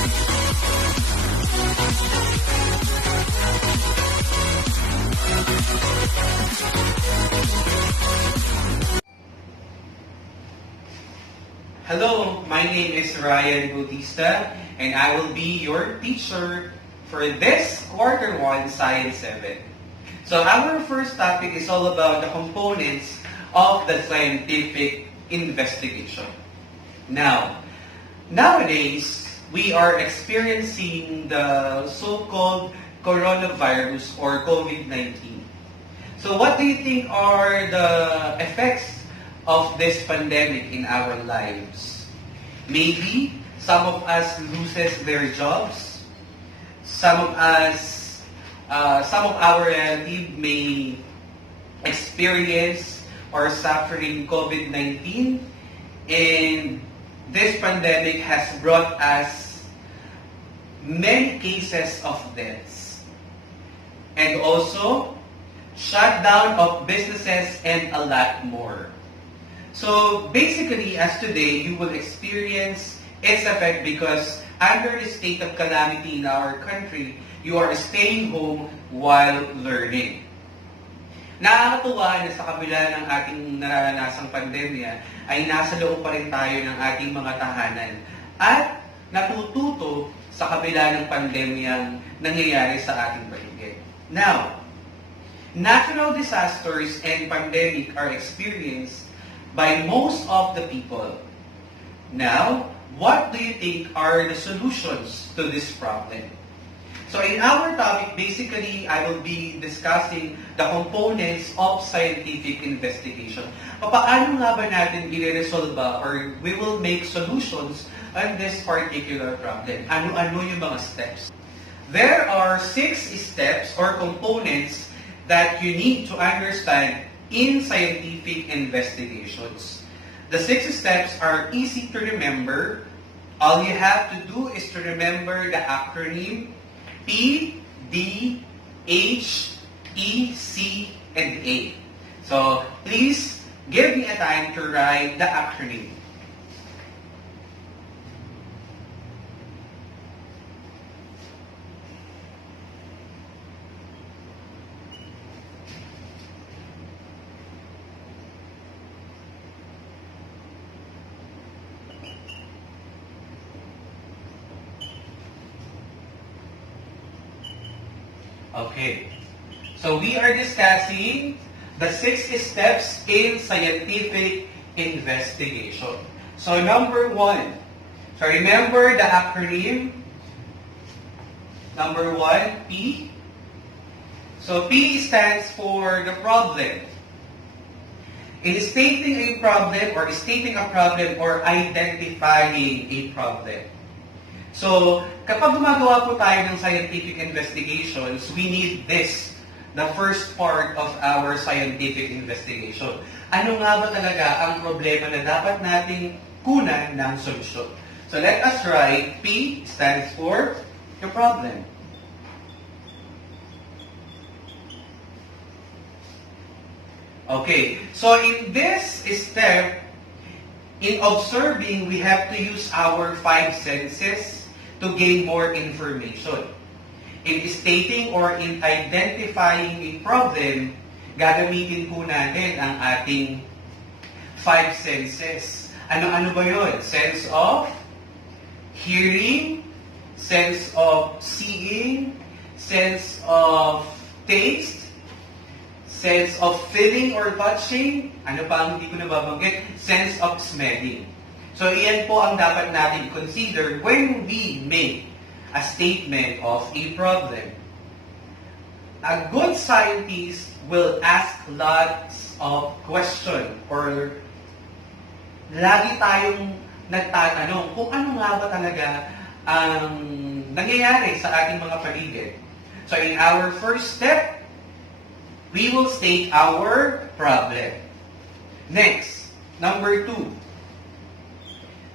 Hello, my name is Ryan Bautista, and I will be your teacher for this Quarter 1 Science 7. So our first topic is all about the components of the scientific investigation. Now, nowadays, we are experiencing the so-called coronavirus or COVID-19. So what do you think are the effects of this pandemic in our lives? Maybe some of us loses their jobs. Some of our relatives may experience or suffering COVID-19, and this pandemic has brought us many cases of deaths, and also shutdown of businesses and a lot more. So basically, as today, you will experience its effect because under the state of calamity in our country, you are staying home while learning. Nakakatuwa na sa kabila ng ating naranasang pandemya ay nasa loob pa rin tayo ng ating mga tahanan at natututo sa kabila ng pandemyang nangyayari sa ating paligid. Now, natural disasters and pandemic are experienced by most of the people. Now, what do you think are the solutions to this problem? So in our topic, basically, I will be discussing the components of scientific investigation. Paano nga ba natin i-resolve or we will make solutions on this particular problem? Ano-ano yung mga steps? There are 6 steps or components that you need to understand in scientific investigations. The 6 steps are easy to remember. All you have to do is to remember the acronym P, D, H, E, C, and A. So please give me a time to write the acronym. Okay, so we are discussing the 6 steps in scientific investigation. So number 1, so remember the acronym. Number 1, P. So P stands for the problem. In stating a problem or identifying a problem. So, kapag gumagawa po tayo ng scientific investigations, we need this, the first part of our scientific investigation. Ano nga ba talaga ang problema na dapat nating kunan ng solusyon? So, let us write P stands for the problem. Okay, so in this step, in observing, we have to use our 5 senses to gain more information. In stating or in identifying a problem, gagamitin po natin ang ating 5 senses. Ano-ano ba yun? Sense of hearing, sense of seeing, sense of taste, sense of feeling or touching, ano pa ang hindi ko nababanggit? Sense of smelling. So, iyan po ang dapat natin consider when we make a statement of a problem. A good scientist will ask lots of questions or lagi tayong nagtatanong kung ano nga ba talaga ang nangyayari sa ating mga paligid. So, in our first step, we will state our problem. Next, number 2.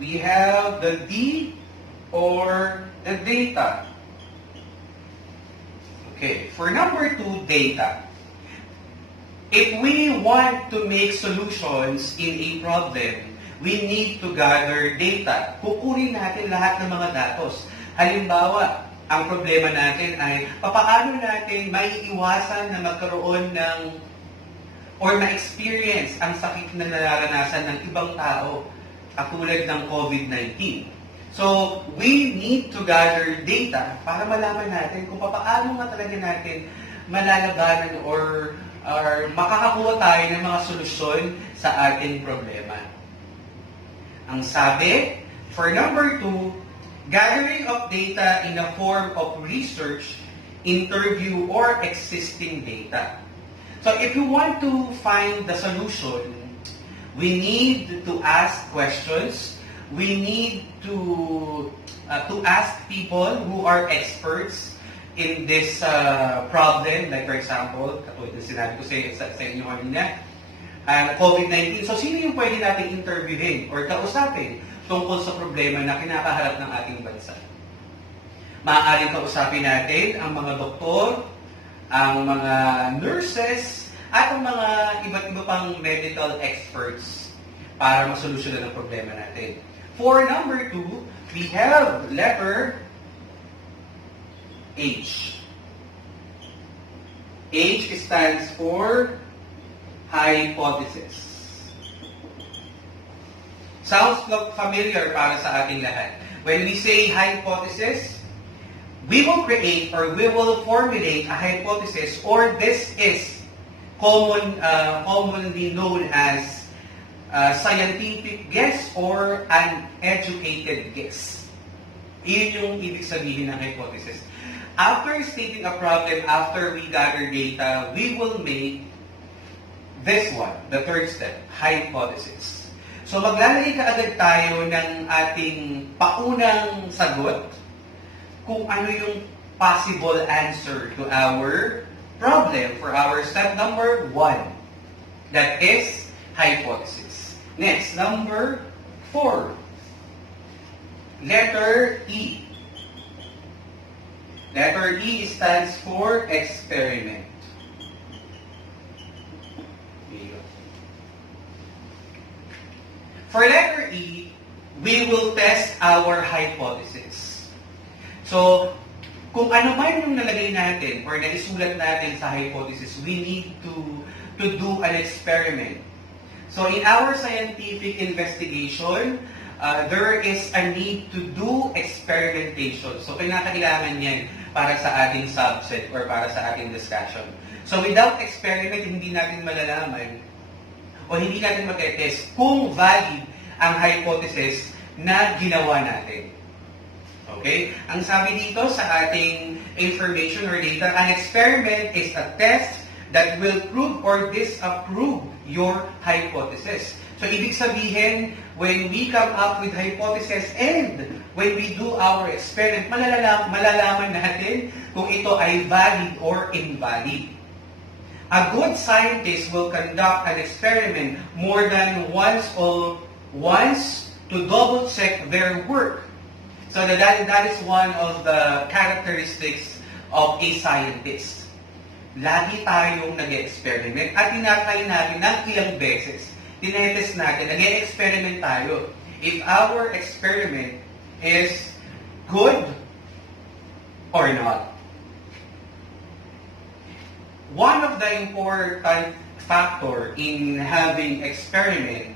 We have the D or the data. Okay, for number 2, data. If we want to make solutions in a problem, we need to gather data. Kukunin natin lahat ng mga datos. Halimbawa, ang problema natin ay papaano natin maiiwasan na magkaroon ng or ma-experience ang sakit na nararanasan ng ibang tao katulad ng COVID-19. So, we need to gather data para malaman natin kung paano nga talaga natin malalabanan or makakakuha tayo ng mga solusyon sa ating problema. Ang sabi, for number 2, gathering of data in a form of research, interview, or existing data. So if you want to find the solution, we need to ask questions. We need to ask people who are experts in this problem. Like for example, katulad na sinabi ko sa inyo kanina, COVID-19. So sino yung pwede natin interviewin or kausapin tungkol sa problema na kinakaharap ng ating bansa? Maaaring kausapin natin ang mga doktor, ang mga nurses, at ang mga iba't iba pang medical experts para masolusyonan ang problema natin. For number 2, we have letter H. H stands for hypothesis. Sounds familiar para sa ating lahat. When we say hypothesis, we will create or we will formulate a hypothesis, or this is commonly known as scientific guess or an educated guess. Iyon yung ibig sabihin ng hypothesis. After stating a problem, after we gather data, we will make this one, the third step, hypothesis. So maglalagay kaagad tayo ng ating paunang sagot kung ano yung possible answer to our problem for our step number 1. That is hypothesis. Next, number 4. Letter E. Letter E stands for experiment. For letter E, we will test our hypothesis. So, kung ano man yung nalagay natin or naisulat natin sa hypothesis, we need to do an experiment. So, in our scientific investigation, there is a need to do experimentation. So, kailangan yan para sa ating subset or para sa ating discussion. So, without experiment, hindi natin malalaman o hindi natin mag-test kung valid ang hypothesis na ginawa natin. Okay? Ang sabi dito sa ating information or data, an experiment is a test that will prove or disapprove your hypothesis. So, ibig sabihin, when we come up with hypothesis and when we do our experiment, malalaman natin kung ito ay valid or invalid. A good scientist will conduct an experiment more than once to double-check their work. So that is one of the characteristics of a scientist. Lagi tayong nag-experiment at tinatry natin ng ilang beses. Tinetest natin, nag-experiment tayo. If our experiment is good or not. One of the important factor in having experiment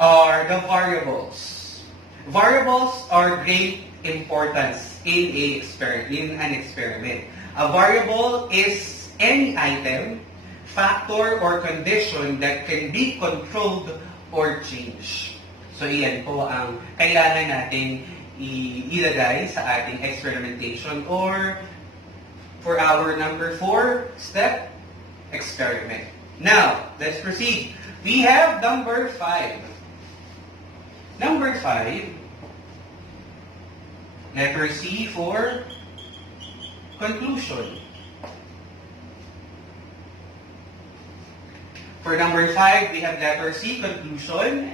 are the variables. Variables are great importance in an experiment. A variable is any item, factor, or condition that can be controlled or changed. So iyan po ang kailangan nating ilagay sa ating experimentation or for our number 4 step, experiment. Now, let's proceed. We have number 5. Number 5, letter C for conclusion. For number 5, we have letter C, conclusion.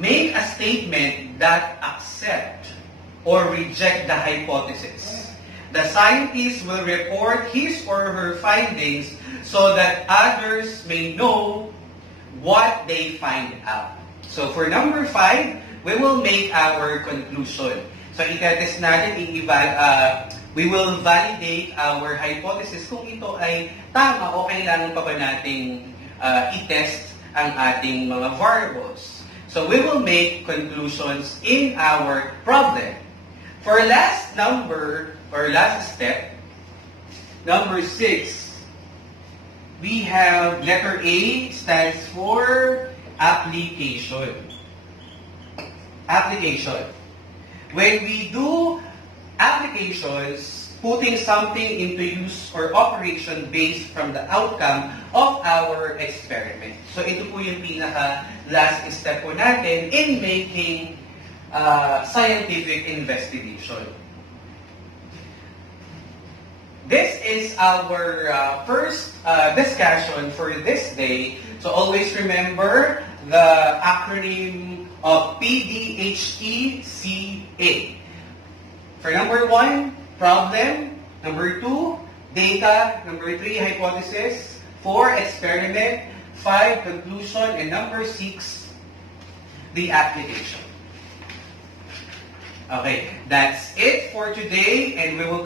Make a statement that accept or reject the hypothesis. The scientist will report his or her findings so that others may know what they find out. So for number 5, we will make our conclusion. So itetest natin, we will validate our hypothesis kung ito ay tama o kailangan pa ba nating i-test ang ating mga variables. So we will make conclusions in our problem. For last step, number 6, we have letter A stands for application. Application. When we do applications, putting something into use or operation based from the outcome of our experiment. So ito po yung pinaka-last step po natin in making scientific investigation. This is our first discussion for this day. So always remember the acronym of PDHECA. For number 1, problem. Number 2, data. Number 3, hypothesis. 4, experiment. 5, conclusion. And number 6, the application. Okay, that's it for today, and we will